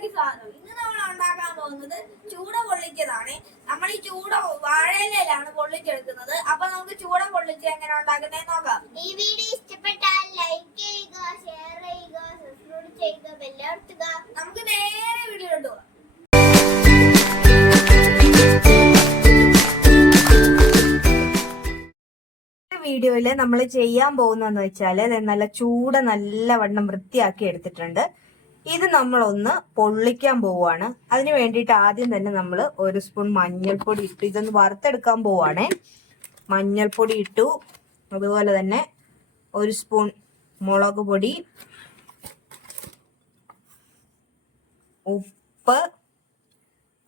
വീഡിയോയിലേക്ക് സ്വാഗതം. ഇന്ന് നമ്മൾ ഉണ്ടാക്കാൻ പോകുന്നത് ചൂട പൊള്ളിച്ചതാണ്. നമ്മൾ ഈ ചൂട വാഴയിലാണ് പൊള്ളിച്ചെടുക്കുന്നത്. അപ്പൊ നമുക്ക് ചൂട പൊള്ളിച്ച് എങ്ങനെ ഉണ്ടാക്കുന്നത് നോക്കാം. ഈ വീഡിയോ ഇഷ്ടപ്പെട്ടാൽ ലൈക്ക് ചെയ്യുക, ഷെയർ ചെയ്യുക, സബ്സ്ക്രൈബ് ചെയ്യുക, ബെല്ലമർത്തുക. നമുക്ക് നേരെ വീഡിയോയിലോട്ട് പോകാം. വീഡിയോയില് നമ്മൾ ചെയ്യാൻ പോകുന്നതെന്ന് വെച്ചാല് നല്ല ചൂട നല്ലവണ്ണം വൃത്തിയാക്കി എടുത്തിട്ടുണ്ട്. ഇത് നമ്മളൊന്ന് പൊള്ളിക്കാൻ പോവാണ്. അതിന് വേണ്ടിയിട്ട് ആദ്യം തന്നെ നമ്മൾ 1 സ്പൂൺ മഞ്ഞൾപ്പൊടി ഇട്ടു. ഇതൊന്ന് വറുത്തെടുക്കാൻ പോവാണേ. മഞ്ഞൾപ്പൊടി ഇട്ടു. അതുപോലെ തന്നെ 1 സ്പൂൺ മുളക് പൊടി, ഉപ്പ്,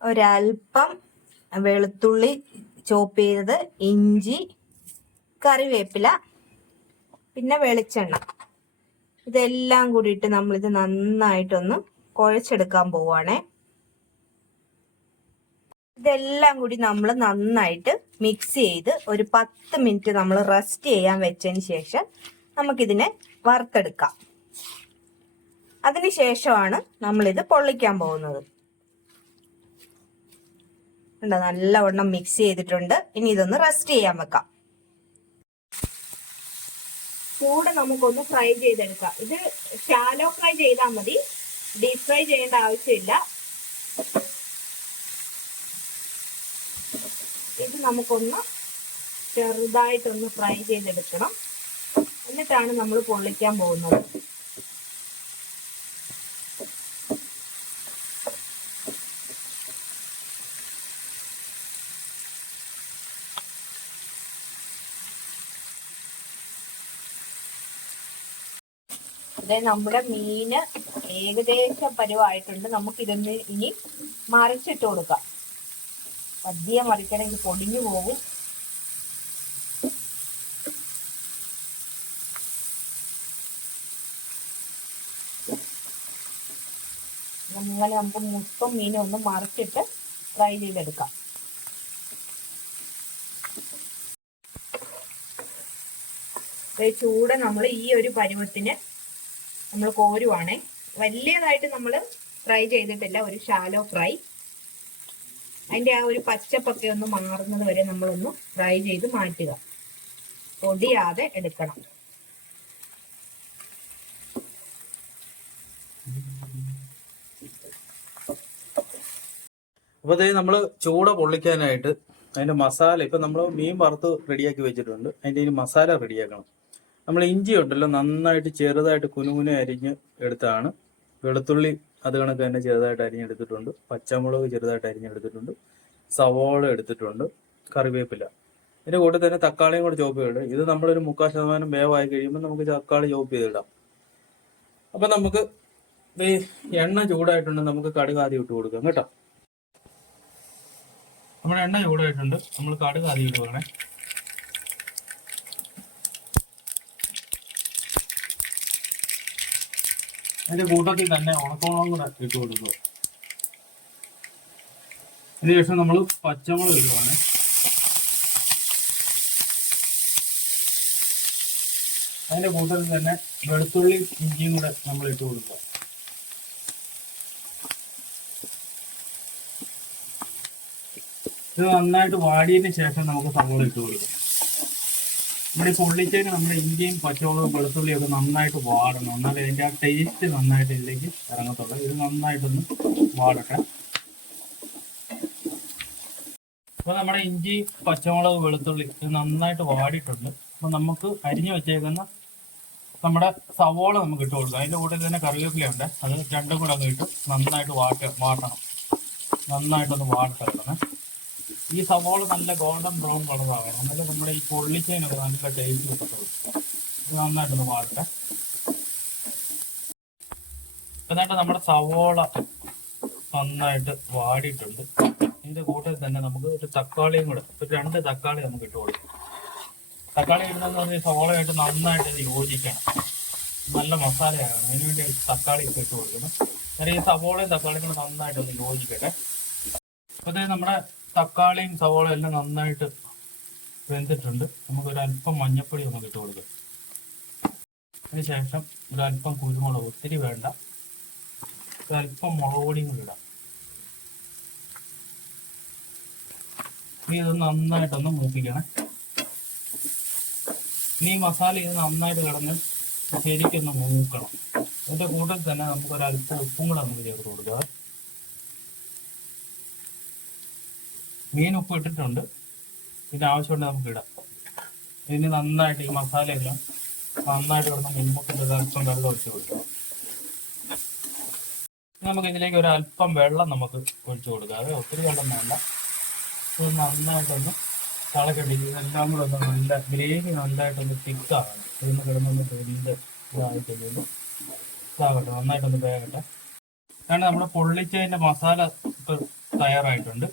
ഒരൽപ്പം വെളുത്തുള്ളി ചോപ്പ് ചെയ്തത്, ഇഞ്ചി, കറിവേപ്പില, പിന്നെ വെളിച്ചെണ്ണ. ഇതെല്ലാം കൂടിയിട്ട് നമ്മളിത് നന്നായിട്ടൊന്ന് കുഴച്ചെടുക്കാൻ പോവാണേ. ഇതെല്ലാം കൂടി നമ്മൾ നന്നായിട്ട് മിക്സ് ചെയ്ത് ഒരു 10 മിനിറ്റ് നമ്മൾ റെസ്റ്റ് ചെയ്യാൻ വെച്ചതിന് ശേഷം നമുക്കിതിനെ വറുത്തെടുക്കാം. അതിനുശേഷമാണ് നമ്മളിത് പൊള്ളിക്കാൻ പോകുന്നത്. നല്ലവണ്ണം മിക്സ് ചെയ്തിട്ടുണ്ട്. ഇനി ഇതൊന്ന് റെസ്റ്റ് ചെയ്യാൻ വെക്കാം. ചൂട് നമുക്കൊന്ന് ഫ്രൈ ചെയ്തെടുക്കാം. ഇത് ഷാലോ ഫ്രൈ ചെയ്താൽ മതി, ഡീപ് ഫ്രൈ ചെയ്യേണ്ട ആവശ്യമില്ല. ഇത് നമുക്കൊന്ന് ചെറുതായിട്ടൊന്ന് ഫ്രൈ ചെയ്തെടുക്കണം. എന്നിട്ടാണ് നമ്മൾ പൊള്ളിക്കാൻ പോകുന്നത്. ഇതേ നമ്മുടെ മീന് ഏകദേശം പരുവായിട്ടുണ്ട്. നമുക്കിതൊന്ന് ഇനി മറിച്ചിട്ട് കൊടുക്കാം. പതിയെ മറിക്കണം, ഇത് പൊടിഞ്ഞു പോകും. അങ്ങനെ നമുക്ക് മൊത്തം മീനെ ഒന്ന് മറിച്ചിട്ട് ഫ്രൈ ചെയ്തെടുക്കാം. ചൂട നമ്മൾ ഈ ഒരു പരുവത്തിന് നമ്മൾ കോരുവാണേ. വലിയതായിട്ട് നമ്മൾ ഫ്രൈ ചെയ്തിട്ടില്ല, ഒരു ഷാലോ ഫ്രൈ. അതിൻ്റെ ആ ഒരു പച്ചപ്പൊക്കെ ഒന്ന് മാറുന്നത് വരെ നമ്മളൊന്ന് ഫ്രൈ ചെയ്ത് മാറ്റുക. പൊടിയാതെ എടുക്കണം. അപ്പോൾ അതേ നമ്മൾ ചൂട പൊള്ളിക്കാനായിട്ട് അതിൻ്റെ മസാല ഇപ്പം നമ്മൾ മീൻ വറുത്ത് റെഡിയാക്കി വെച്ചിട്ടുണ്ട്. അതിൻ്റെ ഇനി മസാല റെഡിയാക്കണം. നമ്മൾ ഇഞ്ചി ഉണ്ടല്ലോ നന്നായിട്ട് ചെറുതായിട്ട് കുനുകുന അരിഞ്ഞ് എടുത്താണ്. വെളുത്തുള്ളി അത് കണക്ക് തന്നെ ചെറുതായിട്ട് അരിഞ്ഞെടുത്തിട്ടുണ്ട്. പച്ചമുളക് ചെറുതായിട്ട് അരിഞ്ഞെടുത്തിട്ടുണ്ട്. സവോള എടുത്തിട്ടുണ്ട്. കറിവേപ്പില. ഇതിൻ്റെ കൂടെ തന്നെ തക്കാളിയും കൂടെ ചോപ്പ് ചെയ്തിട്ട് ഇത് നമ്മളൊരു 3/4% വേവായി കഴിയുമ്പോൾ നമുക്ക് തക്കാളി ചോപ്പ് ചെയ്തിടാം. അപ്പം നമുക്ക് എണ്ണ ചൂടായിട്ടുണ്ട്. നമുക്ക് കടുക് ആദ്യം ഇട്ട് കൊടുക്കാം കേട്ടോ. നമ്മുടെ എണ്ണ ചൂടായിട്ടുണ്ട്. നമ്മൾ കടുക് ആദ്യം ഇട്ട് വേണേ. അതിന്റെ കൂട്ടത്തിൽ തന്നെ ഉണക്കമുളകും കൂടെ ഇട്ട് കൊടുക്കുക. അതിനുശേഷം നമ്മൾ പച്ചമുളക് ഇടുവാണ്. അതിന്റെ കൂട്ടത്തിൽ തന്നെ വെളുത്തുള്ളി ഇഞ്ചിയും കൂടെ നമ്മൾ ഇട്ട് കൊടുക്കുക. ഇത് നന്നായിട്ട് വാടിയതിന് ശേഷം നമുക്ക് സവോള ഇട്ട് കൊടുക്കും. നമ്മുടെ ഈ പൊള്ളിച്ചതിന് നമ്മുടെ ഇഞ്ചിയും പച്ചമുളകും വെളുത്തുള്ളിയും ഒക്കെ നന്നായിട്ട് വാടണം. എന്നാലേ അതിൻ്റെ ആ ടേസ്റ്റ് നന്നായിട്ട് ഇതിലേക്ക് ഇറങ്ങത്തുള്ളൂ. ഇത് നന്നായിട്ടൊന്ന് വാടട്ടെ. അപ്പോൾ നമ്മുടെ ഇഞ്ചി പച്ചമുളക് വെളുത്തുള്ളി ഇത് നന്നായിട്ട് വാടിയിട്ടുണ്ട്. അപ്പോൾ നമുക്ക് അരിഞ്ഞു വെച്ചേക്കുന്ന നമ്മുടെ സവോള നമുക്ക് ഇട്ട് കൊടുക്കാം. അതിൻ്റെ കൂടെ തന്നെ കറിവേപ്പിലയുണ്ട്. അത് രണ്ടും കൂടെ അങ്ങ് ഇട്ട് നന്നായിട്ട് വാട്ടണം. നന്നായിട്ടൊന്ന് വാട്ടിടണം. ഈ സവോള നല്ല ഗോൾഡൻ ബ്രൗൺ കളറാകണം. എന്നാലും നമ്മുടെ ഈ പൊള്ളിച്ചതിനൊക്കെ നല്ല ടേസ്റ്റ് കിട്ടത്തുള്ളൂ. ഇത് നന്നായിട്ടൊന്ന് വാടട്ടെ. എന്നിട്ട് നമ്മുടെ സവോള നന്നായിട്ട് വാടിയിട്ടുണ്ട്. ഇതിൻ്റെ കൂട്ടത്തിൽ തന്നെ നമുക്ക് ഒരു തക്കാളിയും കൂടെ, ഒരു 2 തക്കാളി നമുക്ക് ഇട്ട് കൊടുക്കും. തക്കാളി ഇടുന്നതെന്ന് പറഞ്ഞാൽ സവോളയായിട്ട് നന്നായിട്ട് ഇത് യോജിക്കണം. നല്ല മസാലയാകണം. അതിനുവേണ്ടി തക്കാളി ഒക്കെ ഇട്ട് കൊടുക്കണം. അന്നേരം ഈ സവോളയും തക്കാളിയും കൂടെ നന്നായിട്ടൊന്ന് യോജിക്കട്ടെ. അപ്പോൾ നമ്മുടെ തക്കാളിയും സവോളയും എല്ലാം നന്നായിട്ട് വെന്തിട്ടുണ്ട്. നമുക്കൊരല്പം മഞ്ഞൾപ്പൊടി ഒന്ന് ഇട്ട് കൊടുക്കാം. അതിനുശേഷം ഒരല്പം കുരുമുളക്, ഒത്തിരി വേണ്ട, അല്പം മുളക് പൊടിയും കൂടി ഇടാം. ഇനി ഇത് നന്നായിട്ടൊന്ന് മൂപ്പിക്കണം. ഇനി ഈ മസാല ഇത് നന്നായിട്ട് കിടന്ന് ശരിക്കൊന്ന് മൂക്കണം. അതിന്റെ കൂട്ടത്തിൽ തന്നെ നമുക്ക് ഒരല്പം ഉപ്പും കൂടെ നമുക്ക് ചേർത്ത് കൊടുക്കുക. മീൻ ഉപ്പ് ഇട്ടിട്ടുണ്ട്, ഇതിന് ആവശ്യമുണ്ട് നമുക്ക് ഇടാം. ഇനി നന്നായിട്ട് ഈ മസാലയെല്ലാം നന്നായിട്ട് കിടന്ന് മുമ്പൊക്കെ അല്പം വെള്ളം ഒഴിച്ച് കൊടുക്കുക. നമുക്ക് ഇതിലേക്ക് ഒരു അല്പം വെള്ളം നമുക്ക് ഒഴിച്ചു കൊടുക്കുക. അത് ഒത്തിരി വെള്ളം വേണ്ട. ഇത് നന്നായിട്ടൊന്ന് തിളക്കട്ടെ. ഇതെല്ലാം കൂടെ ഒന്ന് നല്ല ഗ്രേവി നന്നായിട്ടൊന്ന് തിക്കാകണം. ഇതൊന്ന് കിടന്നൊന്ന് വെന്ത് ഇതായിട്ടൊന്ന് ഇതാകട്ടെ, നന്നായിട്ടൊന്ന് വേകട്ടെ. കാരണം നമ്മുടെ പൊള്ളിച്ചതിൻ്റെ മസാല ഇപ്പോൾ തയ്യാറായിട്ടുണ്ട്.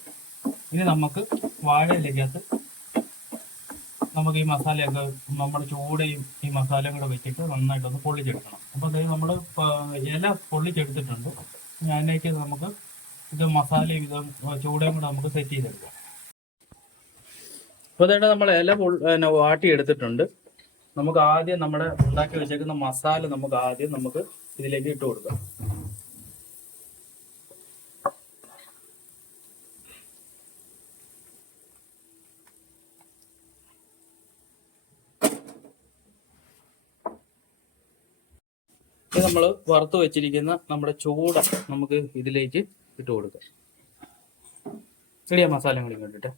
ഇനി നമുക്ക് വാഴയിലേക്കകത്ത് നമുക്ക് ഈ മസാലയൊക്കെ നമ്മുടെ ചൂടയും ഈ മസാലയും കൂടെ വെച്ചിട്ട് നന്നായിട്ടൊന്ന് പൊള്ളിച്ചെടുക്കണം. അപ്പോൾ അതായത് നമ്മൾ ഇല പൊള്ളിച്ചെടുത്തിട്ടുണ്ട്. അതിലേക്ക് നമുക്ക് ഇത് മസാലയും ഇത് ചൂടയും കൂടെ നമുക്ക് സെറ്റ് ചെയ്തെടുക്കാം. അപ്പോൾ അതായത് നമ്മൾ ഇല വാട്ടി എടുത്തിട്ടുണ്ട്. നമുക്ക് ആദ്യം നമ്മുടെ ഉണ്ടാക്കി വെച്ചേക്കുന്ന മസാല നമുക്ക് ആദ്യം നമുക്ക് ഇതിലേക്ക് ഇട്ട് കൊടുക്കാം. ഇത് നമ്മൾ വറുത്ത് വെച്ചിരിക്കുന്ന നമ്മുടെ ചൂട നമുക്ക് ഇതിലേക്ക് ഇട്ട് കൊടുക്കാം. ഇടിയാ മസാല കൂടി കണ്ടിട്ട്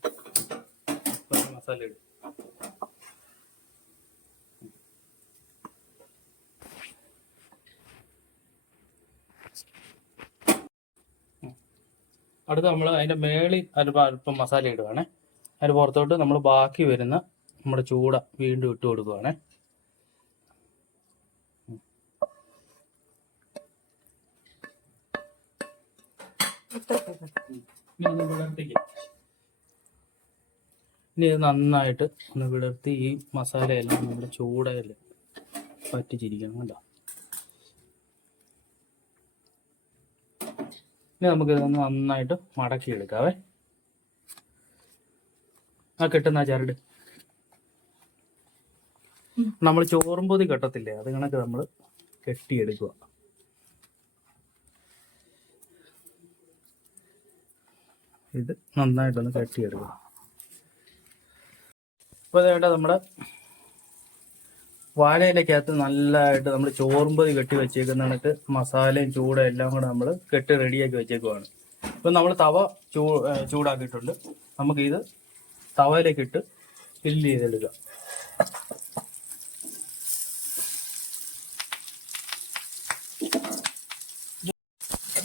മസാല ഇടും. അടുത്ത് നമ്മൾ അതിന്റെ മേളിൽ അല്പം മസാല ഇടുവാണേ. അതിന് പുറത്തോട്ട് നമ്മൾ ബാക്കി വരുന്ന നമ്മുടെ ചൂട വീണ്ടും ഇട്ട് കൊടുക്കുവാണേ. ഇനി ഇത് നന്നായിട്ട് ഒന്ന് വിടർത്തി ഈ മസാലയെല്ലാം നമ്മുടെ ചൂടയിൽ പറ്റിച്ചിരിക്കണം കേട്ടോ. ഇനി നമുക്ക് ഇതൊന്ന് നന്നായിട്ട് മടക്കി എടുക്കാവേ. ആ കെട്ടുന്ന ചരട് നമ്മൾ ചോറുംപൊതി കെട്ടത്തില്ലേ, അത് കണക്ക് നമ്മൾ കെട്ടിയെടുക്കുക. ഇത് നന്നായിട്ടൊന്ന് കെട്ടിയെടുക്കുക. അപ്പോൾ അതേണ്ട നമ്മുടെ വാഴയിലേക്കകത്ത് നല്ലതായിട്ട് നമ്മൾ ചോറുംപൊതി കെട്ടി വെച്ചേക്കുന്ന കണക്ക് മസാലയും ചൂട എല്ലാം കൂടെ നമ്മൾ കെട്ടി റെഡിയാക്കി വെച്ചേക്കുവാണ്. ഇപ്പം നമ്മൾ തവ ചൂടാക്കിയിട്ടുണ്ട്. നമുക്കിത് തവയിലേക്കിട്ട് ഫില്ല് ചെയ്തെടുക്കുക.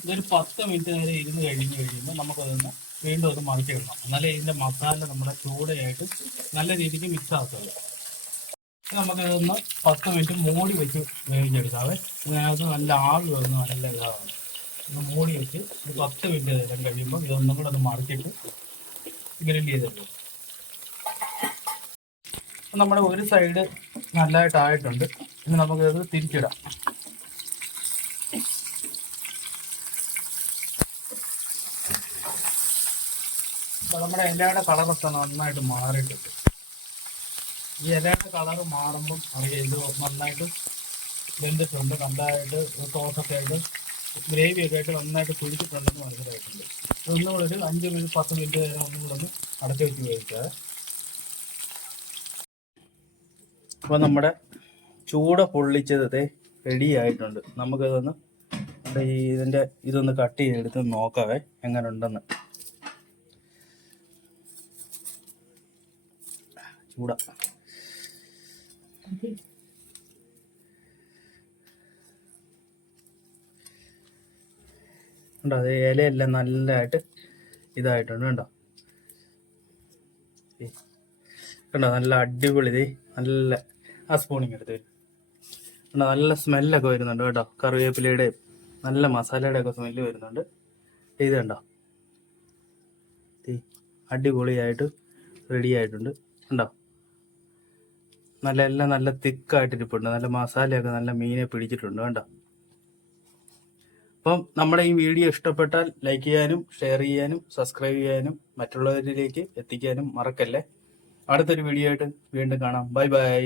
ഇതൊരു 10 മിനിറ്റ് നേരം ഇരുന്ന് കഴിയുമ്പോൾ നമുക്കതൊന്ന് വീണ്ടും അത് മറിച്ചിടണം. എന്നാലേ ഇതിൻ്റെ മസാല നമ്മുടെ ചൂടയായിട്ട് നല്ല രീതിക്ക് മിക്സ് ആക്കുക. നമുക്കിതൊന്ന് 10 മിനിറ്റ് മൂടി വെച്ച് വേവിച്ചെടുക്കാവേ. ഇതിനകത്ത് നല്ല ആവി വരുന്ന നല്ല ഇതാണ്. ഇത് മൂടി വെച്ച് ഒരു 10 മിനിറ്റ് നേരം കഴിയുമ്പോൾ ഇതൊന്നും കൂടെ ഒന്ന് മറിച്ചിട്ട് ഗ്രില്ല് ചെയ്തെടുക്കും. നമ്മുടെ ഒരു സൈഡ് നല്ലതായിട്ടായിട്ടുണ്ട്. ഇനി നമുക്കത് തിരിച്ചിടാം. നമ്മുടെ ഇലയുടെ കളറൊക്കെ നന്നായിട്ട് മാറിയിട്ടുണ്ട്. ഈ ഇലയുടെ കളറ് മാറുമ്പം അറിയാം ഇത് നന്നായിട്ട് വെന്തിട്ടുണ്ട്. നന്നായിട്ട് സോസൊക്കെ ആയിട്ട് ഗ്രേവി ഒക്കെ ആയിട്ട് നന്നായിട്ട് പിടിച്ചിട്ടുണ്ടെന്ന് മനസ്സിലായിട്ടുണ്ട്. ഒന്നും കൂടെ ഒരു 5 മിനിറ്റ് 10 മിനിറ്റ് നേരം ഒന്നും കൂടെ ഒന്ന് അടച്ചു വെച്ച് വേവിച്ചാൽ. അപ്പോൾ നമ്മുടെ ചൂട പൊള്ളിച്ചത് റെഡി ആയിട്ടുണ്ട്. നമുക്കിതൊന്ന് ഇതിൻ്റെ ഇതൊന്ന് കട്ട് ചെയ്തെടുത്ത് നോക്കാവേ എങ്ങനെ ഉണ്ടെന്ന്. ചൂട ഉണ്ടോ? അത് ഇലയെല്ലാം നല്ലതായിട്ട് ഇതായിട്ടുണ്ട് കണ്ടോ. കണ്ടോ നല്ല അടിപൊളി. നല്ല ആ സ്പൂണിങ് എടുത്ത് കണ്ടോ, നല്ല സ്മെല്ലൊക്കെ വരുന്നുണ്ട് കേട്ടോ. കറിവേപ്പിലയുടെയും നല്ല മസാലയുടെ ഒക്കെ സ്മെല്ല് വരുന്നുണ്ട്. ഇത് കണ്ടോ, അടിപൊളിയായിട്ട് റെഡി ആയിട്ടുണ്ട് കണ്ടോ. എല്ലാം നല്ല തിക്കായിട്ടിരിപ്പുണ്ട്. നല്ല മസാലയൊക്കെ നല്ല മീനെ പിടിച്ചിട്ടുണ്ട് കണ്ടോ. അപ്പം നമ്മുടെ ഈ വീഡിയോ ഇഷ്ടപ്പെട്ടാൽ ലൈക്ക് ചെയ്യാനും ഷെയർ ചെയ്യാനും സബ്സ്ക്രൈബ് ചെയ്യാനും മറ്റുള്ളവരിലേക്ക് എത്തിക്കാനും മറക്കല്ലേ. അടുത്തൊരു വീഡിയോ ആയിട്ട് വീണ്ടും കാണാം. Bye bye.